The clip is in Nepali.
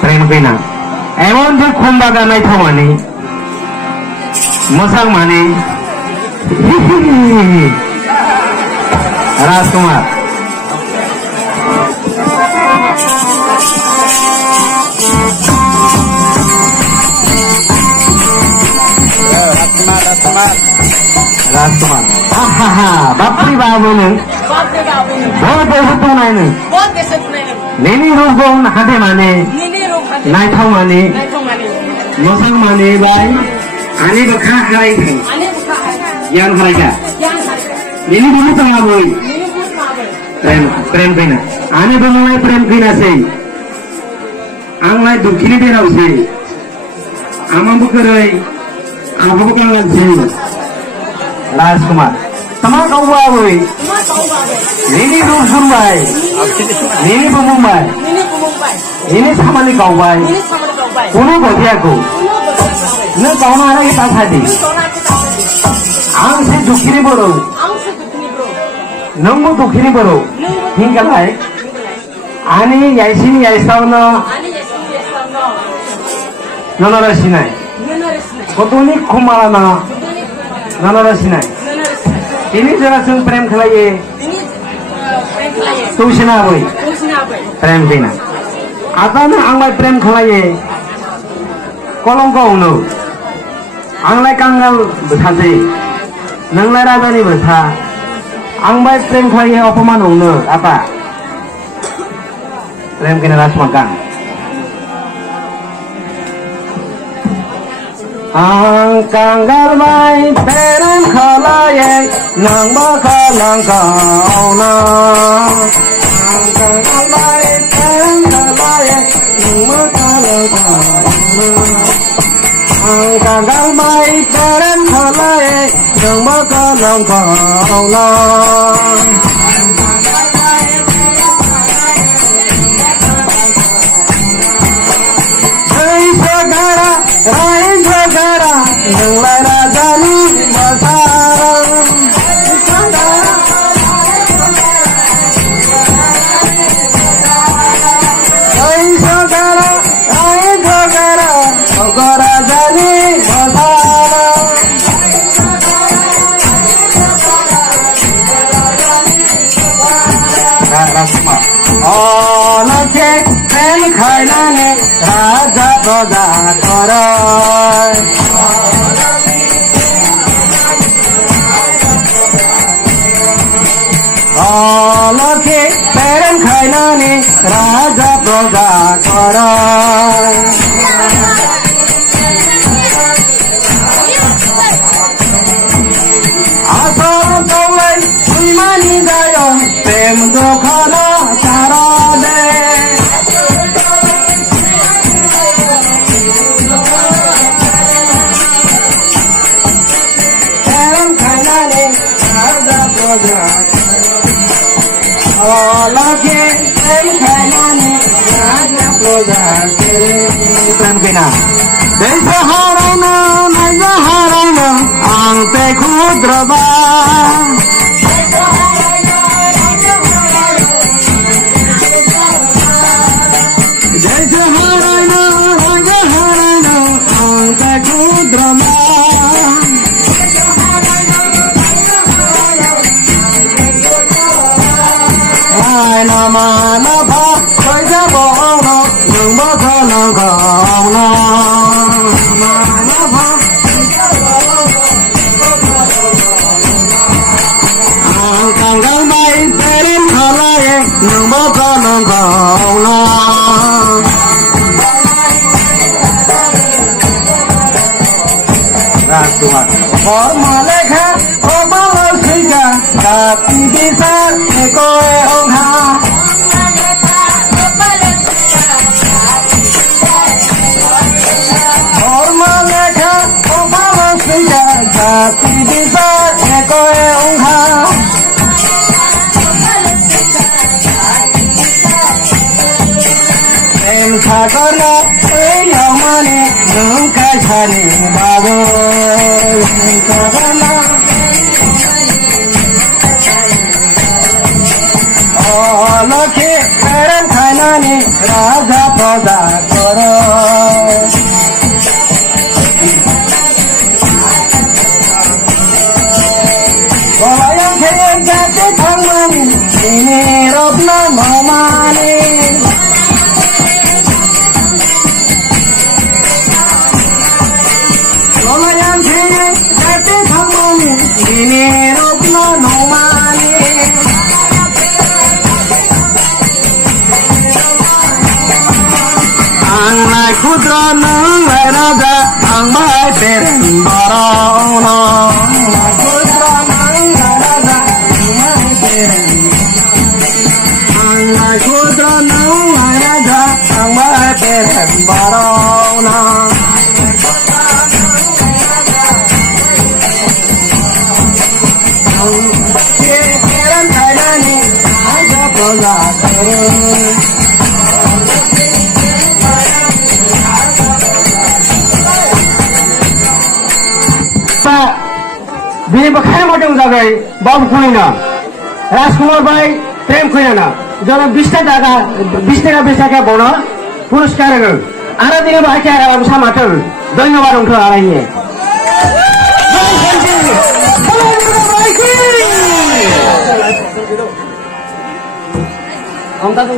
प्रेम बिना एवं जो खुम्बागा नहीं था माने मसांग माने राजकुमार राजकुमार बापरी बाबू ने बहुत देशत तो नहीं नेनी रूप को हाथे माने नाइथाव माने मसांग माने बाय आने बखा खाई थे यान खाई का नेनी बुनु तंगा बोई प्रेम बिना आने बनुवाई प्रेम बिना से आंगलाय दुखिनी देराव से आमाबो करे आबाबो कांगाल से राजकुमार तमा कौवा बोई नेनी रूप सुनबाय नेनी बुमुबाय ini sama ni kau bay, kuno bahagia aku, ni kau nak ada kita tadi, ang se dukini boro, nunggu dukini boro, hingga lagi, ani yaisini yaisau na, nonora sinai, kotoni kumala na, nonora sinai, ini jelas sung prem kelaye, tu sina boy, prem bina. आता ना आंगलाय प्रेम खलाये कलंक उनो आंगलाय कांगाल बसासे नंगलाय राजानि बसा आंबाय प्रेम खलाये अपमान उनो apa प्रेम kena rasmakan ang kanggal bay प्रेम खलाये nang bakalang kauna ang kanggal bay प्रेम ang kanggal may parang halaye ng makalang kaula Rai sagara ng larajani masarang Oleh pen khainane raja raja korai oleh pen khainane raja raja korai asal kawai imani dayo prem dokhana Desa harana, naga harana, angte kudraba. Desa harana, naga harana, angte kudraba. Ai nama napa, koi jabo ono, nung baka nung kauna. और मालेखा ओ मालसिका काती दिशा एको ओंघा और मालेखा ओ मालसिका काती दिशा एको ओंघा em 사거나 영원히 눈가 사는 바보 사거나 माने राजा प्रजा कर Goyang kering jati thangmani ini robna nomani Goyang kering jati thangmani ini robna nomani Angai kudra nang raja angbai peren barono Kudra nang raja angbai peren barono Peren kainani raja proja karo Bini bakhay matang jagai Babu Kuina Rajkumar Bhai Prem Kuina जब 20 টাকা বেচাকে বড় পুরস্কার আনা দিনে বাকি আর সামাতল ধন্যবাদ উঠো আড়াইয়ে আমরা তো